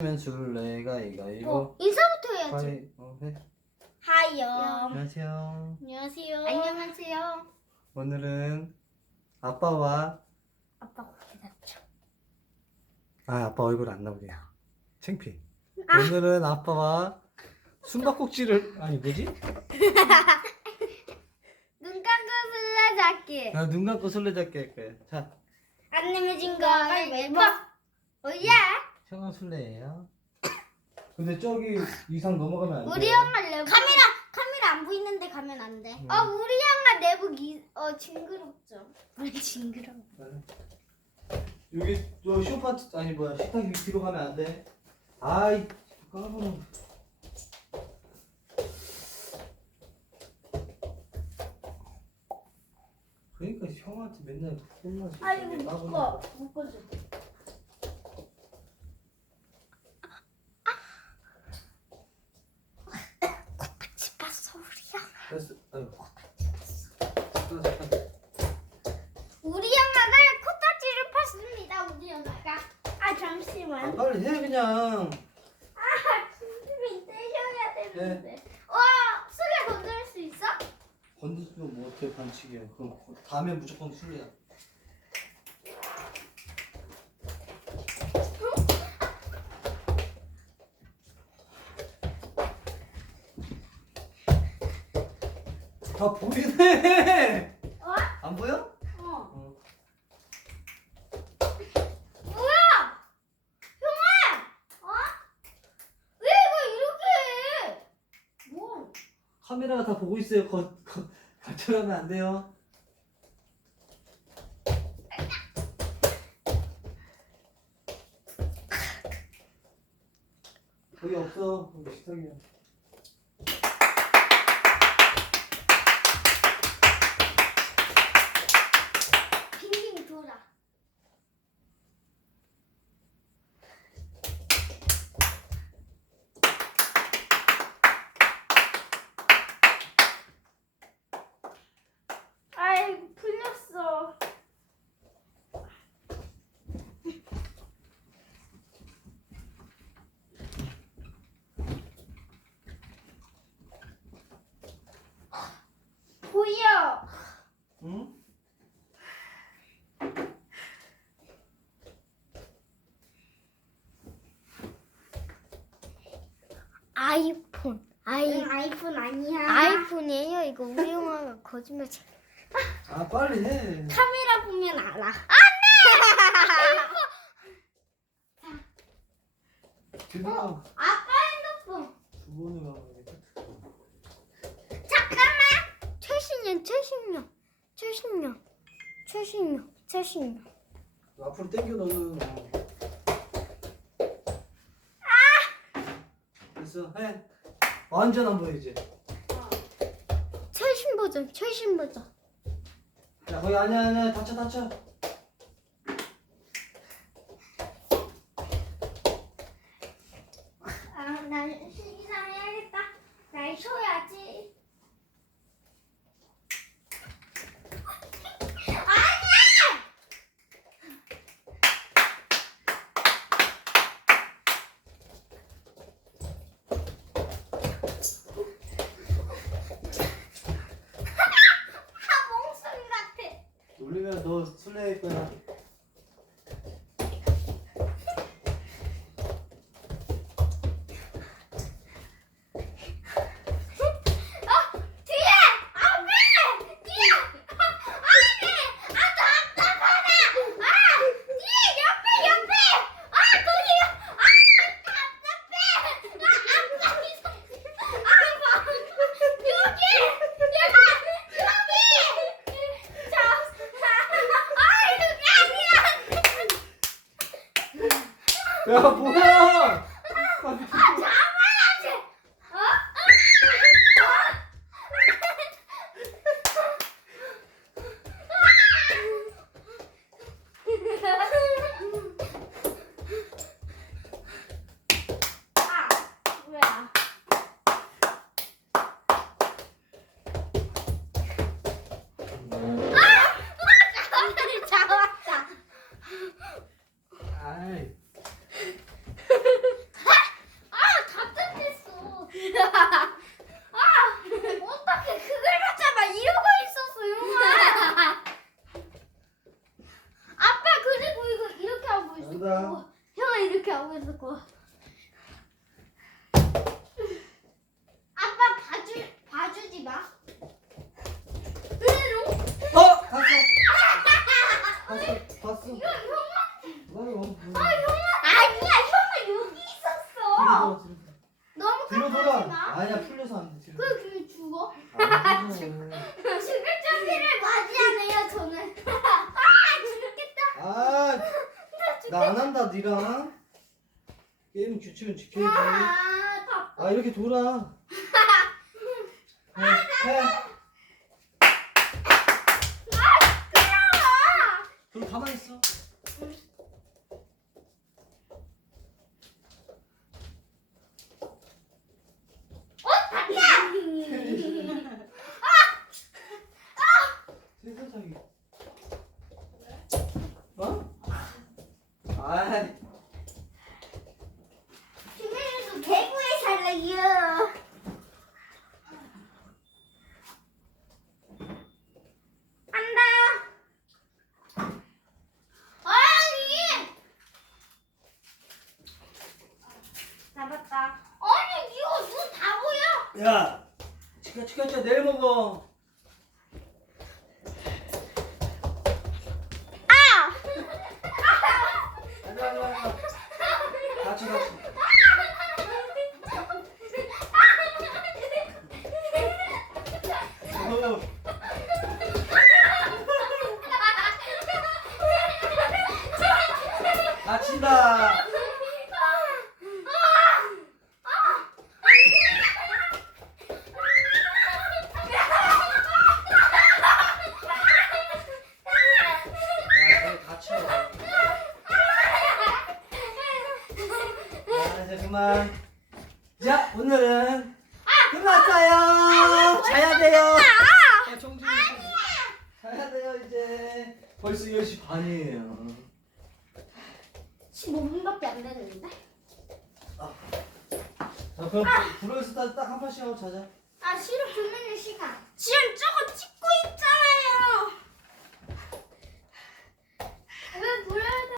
면 줄래가 이가 이거 어, 인사부터 해야지. 가위 어, 해. 하이요. 안녕하세요. 안녕하세요. 안녕하세요. 오늘은 아빠와 아빠 잡죠. 아 아빠 얼굴 안 나오게 창피. 오늘은 아빠와 숨바꼭질을 아니 뭐지? 눈 감고 술래잡기. 아, 눈 감고 술래잡기 할 거야. 자, 안 내면 진거 가위바위보. 오야. 형아 술래예요. 근데 저기 이상 넘어가면 안 돼. 우리 형아 내부. 카메라 카메라 안 보이는데 가면 안 돼. 음. 어 우리 형아 내부 기, 어 징그럽죠. 왜 징그러? 여기 저 쇼파트 아니 뭐야 식탁 뒤로 가면 안 돼. 아이 까불어. 그러니까 형한테 맨날 혼나지. 아이고 까불어. 묶어 묶어줘. 집었어 우리 형. 됐어. 아유. 잠깐, 잠깐. 우리 형아가 코딱지를 팠습니다. 우리 형아가. 아 아, 잠시만. 빨리 해 그냥. 아 준비 떼셔야 되는데. 네. 와 술래 건드릴 수 있어? 건드리면 뭐 어떻게 반칙이야. 그럼 다음에 무조건 술래야. 다 보이네. 어? 안 보여? 어. 어. 뭐야? 형아! 어? 왜 이거 이렇게 해? 뭐? 카메라가 다 보고 있어요. 거, 거, 가져가면 안 돼요. 거기 없어. 거기 식탁이야. 돌아. 아이고 풀렸어. 보여. 응? 아이폰. 아이 아이폰 아니야. 아이폰이에요. 이거 우리 형아가 거짓말 치. 아 빨리 해. 카메라 보면 알아. 드디어 아빠 핸드폰. 두 번을 가봐야겠다. 잠깐만. 최신형, 최신형, 최신형, 최신형, 최신형. 앞으로 당겨 너는. 됐어 해. 완전 안 보이지. 최신 버전, 최신 버전. 야 거기 아니야 아니야 다쳐 다쳐. 아, 난 실기상 해야겠다. 날 쉬어야지. 아니야! 아, 몽소리 같아. 놀리면 너 술래일 거야. 어, 뒤에! 앞에! 뒤에! 앞에! 아, 답답하다! 아! 뒤에! 옆에! 옆에! 아, 거기! 아, 답답해! 아, 앞에! 아, 뭐. 여기! 얘가! 여기! 자, 아, 여기 아니야! 야 뭐 야? 그거. 아빠 봐주 봐주지 마. 으르렁. 어 갔어 갔어 봤어 이거 형만. 뭐아 형만. 아니야 형만 여기 있었어. 너무 뒤로 돌아 마. 아니야 풀려서 안 돼 뒤로 그 그럼 죽어. 안 죽어. 죽을 준비를 맞이하네요 저는. 아 죽겠다. 아 나 안 한다 니랑. 게임 규칙은 지켜야지 아 다. 아 이렇게 돌아. 해, 해. 그럼. 가만히 있어. 세상에 어? 아이 김혜리도 대구에 살래요. 한다. 아니. 잡았다. 아니 이거 눈 다 보여. 야 치카 치카 치카 내일 먹어. 아. 가자 가자 가자 같이 같이 그만 자 오늘은 끝났어요. 자야 돼요. 자, 정준이 자야 돼요 이제. 벌써 10시 반이에요. 15분밖에 안 됐는데. 자 그럼 브로스 딱한 판씩 하고 자자. 아 싫어. 불면의 시간. 지금 조금